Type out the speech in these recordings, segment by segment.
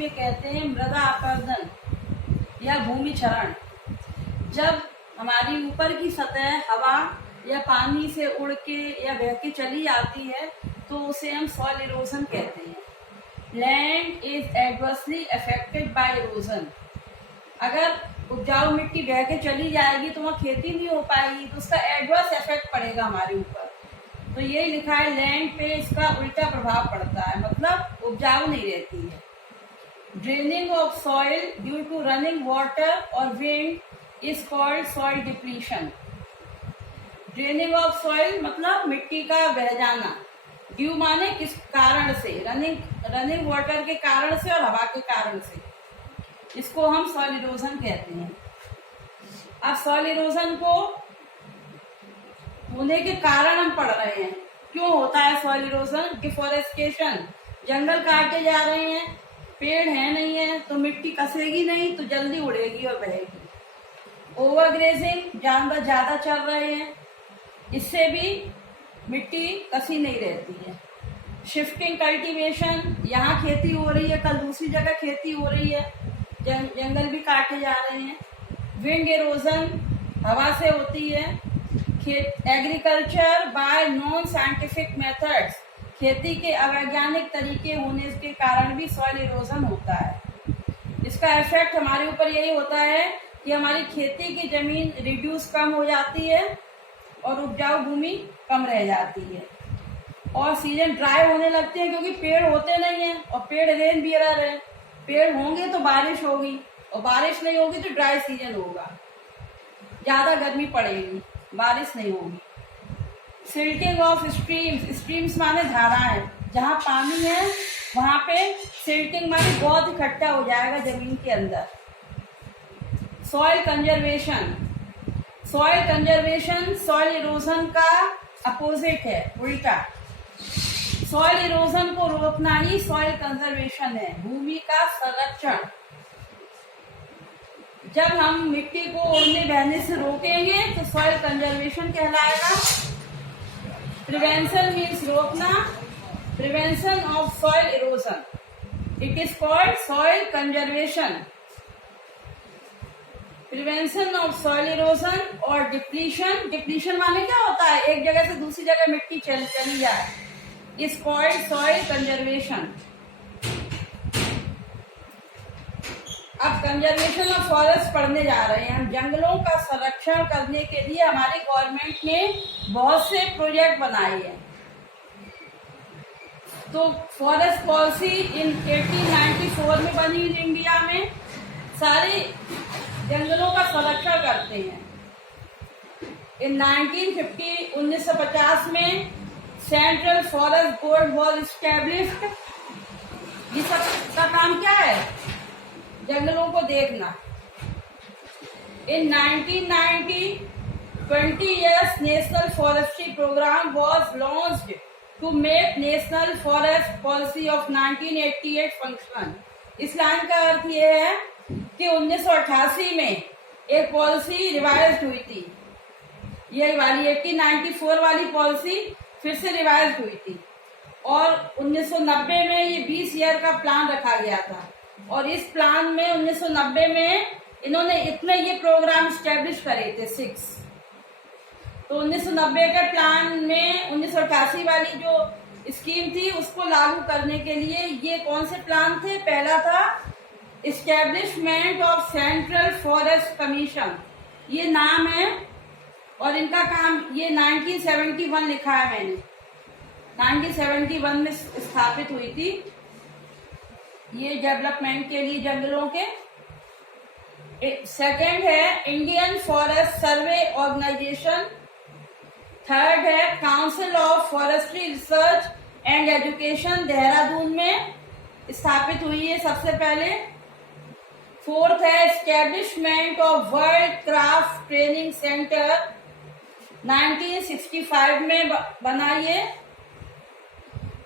में कहते हैं मृदा अपरदन या भूमि क्षरण। जब हमारी ऊपर की सतह हवा या पानी से उड़ के या बह के चली आती है तो उसे हम सॉइल इरोजन कहते हैं। Land is adversely affected by erosion. अगर उपजाऊ मिट्टी बह के चली जाएगी तो वहाँ खेती नहीं हो पाएगी, तो उसका एडवर्स इफेक्ट पड़ेगा हमारे ऊपर। तो यही लिखा है, लैंड पे इसका उल्टा प्रभाव पड़ता है, मतलब उपजाऊ नहीं रहती है। Draining of soil due to running water और wind is called soil depletion. Draining of soil मतलब मिट्टी का बह जाना। ड्यू माने किस कारण से, रनिंग वाटर के कारण से और हवा के कारण से, इसको हम सॉइल इरोजन कहते हैं। अब सॉइल इरोजन को होने के कारण हम पढ़ रहे हैं। क्यों होता है सॉइल इरोजन? डिफॉरेस्टेशन, जंगल काटे जा रहे हैं, पेड़ है नहीं है तो मिट्टी कसेगी नहीं तो जल्दी उड़ेगी और बहेगी। ओवरग्रेजिंग, जानवर ज्यादा चल रहे हैं, इससे भी मिट्टी कसी नहीं रहती है। शिफ्टिंग कल्टीवेशन, यहाँ खेती हो रही है कल दूसरी जगह खेती हो रही है, जंगल भी काटे जा रहे हैं। विंड इरोजन, हवा से होती है। Agriculture by non scientific methods, खेती के अवैज्ञानिक तरीके होने के कारण भी सॉइल इरोजन होता है। इसका इफेक्ट हमारे ऊपर यही होता है कि हमारी खेती की जमीन रिड्यूस कम हो जाती है और उपजाऊ भूमि कम रह जाती है, और सीजन ड्राई होने लगते हैं क्योंकि पेड़ होते नहीं है और पेड़ रेन बियरर है। पेड़ होंगे तो बारिश होगी और बारिश नहीं होगी तो ड्राई सीजन होगा, ज्यादा गर्मी पड़ेगी, बारिश नहीं होगी। सिल्टिंग ऑफ स्ट्रीम्स, स्ट्रीम्स माने धाराएं, जहाँ पानी है वहां पे सिल्टिंग माने बहुत इकट्ठा हो जाएगा जमीन के अंदर। Soil conservation, soil conservation soil erosion का अपोजिट है, उल्टा। सॉइल इरोजन को रोकना ही सॉइल कंजर्वेशन है, भूमि का संरक्षण। जब हम मिट्टी को उड़ने बहने से रोकेंगे तो सॉइल कंजर्वेशन कहलाएगा। प्रिवेंशन मीन्स रोकना, prevention of soil erosion, it is called soil conservation. Prevention of soil erosion और डिप्लीशन, डिप्लीशन माने क्या होता है, एक जगह से दूसरी जगह मिट्टी चली जाए, इज कॉल्ड सॉइल कंजर्वेशन। अब कंजर्वेशन ऑफ फॉरेस्ट पढ़ने जा रहे हैं हम। जंगलों का संरक्षण करने के लिए हमारी गवर्नमेंट ने बहुत से प्रोजेक्ट बनाए हैं। तो फॉरेस्ट पॉलिसी इन 1894 में बनी इंडिया में, सारे जंगलों का संरक्षण करते हैं। इन 1950 में central forest board was established. ये सब का काम क्या है? जंगलों को देखना। In 1990 20 years national forestry programme was launched to make national forest policy of 1988 functional. इस लाइन का अर्थ ये है कि 1988 में एक पॉलिसी रिवाइज हुई थी, ये वाली 1894 वाली पॉलिसी फिर से रिवाइज हुई थी, और 1990 में ये 20 ईयर का प्लान रखा गया था। और इस प्लान में 1990 में इन्होंने इतने ये प्रोग्राम स्टैब्लिश करे थे 6। तो 1990 के प्लान में 1988 वाली जो स्कीम थी उसको लागू करने के लिए ये कौन से प्लान थे? पहला था establishment of central forest commission, ये नाम है, और इनका काम ये 1971 लिखा है मैंने, 1971 में स्थापित हुई थी ये डेवलपमेंट के लिए जंगलों के। सेकंड है Indian forest survey organisation. Third है council of forestry research and education, Dehradun में स्थापित हुई है सबसे पहले। फोर्थ है establishment of world craft training centre, 1965 में बनाई है।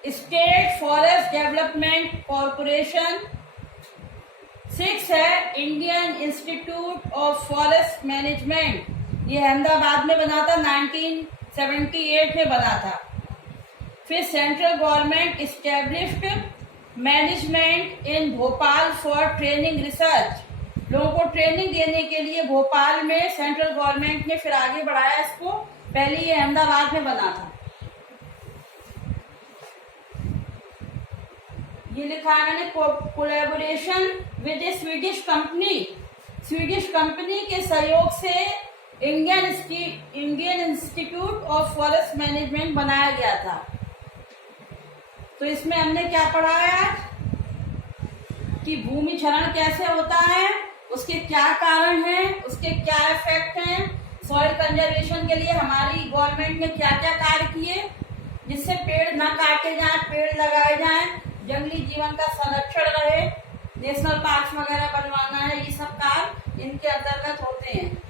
State forest development corporation. 6 है Indian institute of forest management, ये अहमदाबाद में बना था, 1978 में बना था। फिर central government established management in Bhopal for training research, लोगों को ट्रेनिंग देने के लिए भोपाल में सेंट्रल गवर्नमेंट ने फिर आगे बढ़ाया इसको। पहले ये अहमदाबाद में बना था। ये लिखा है मैंने, collaboration with A Swedish company, Swedish company के सहयोग से Indian institute of forest management बनाया गया था। तो इसमें हमने क्या पढ़ा है आज कि भूमि क्षरण कैसे होता है, उसके क्या कारण हैं, उसके क्या इफेक्ट हैं, सॉइल कंजर्वेशन के लिए हमारी गवर्नमेंट ने क्या क्या कार्य किए जिससे पेड़ ना काटे जाएं, पेड़ लगाए जाएं, जंगली जीवन का संरक्षण रहे, नेशनल पार्क वगैरह बनवाना है, ये सब कार्य इनके अंतर्गत होते हैं।